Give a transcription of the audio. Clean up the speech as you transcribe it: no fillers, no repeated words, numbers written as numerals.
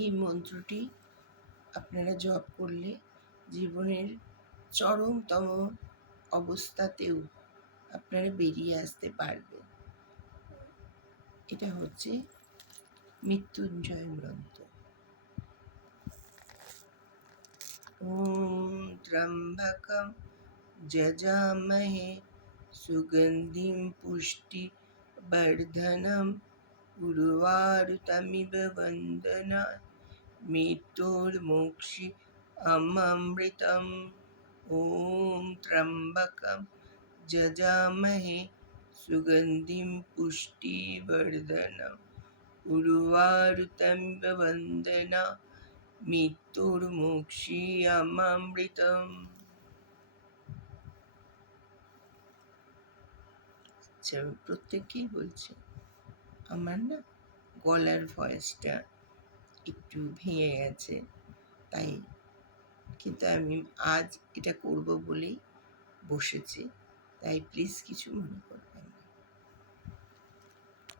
এই মন্ত্রটি আপনারা জপ করলে জীবনের চরমতম অবস্থাতেও আপনারা বেরিয়ে আসতে পারবেন। এটা হচ্ছে মৃত্যুঞ্জয় মন্ত্র। ওম ত্র্যম্বকম যজামহে সুগন্ধিম পুষ্টিবর্ধনম উর্বারুকমিব বন্দনায় মৃত্যুর্মোক্ষী অমৃতম। ওম ত্র্যম্বকম যজামহে সুগন্ধিম পুষ্টিবর্ধনম উর্বারুকমিব বন্দনায় মৃত্যুর্মোক্ষী অমৃতম। আচ্ছা, প্রত্যেককেই বলছি, আমার না গলার ভয়েসটা একটু ভেঙে গেছে, তাই কিন্তু আমি আজ এটা করব বলেই বসেছি, তাই প্লিজ কিছু মনে করবেন।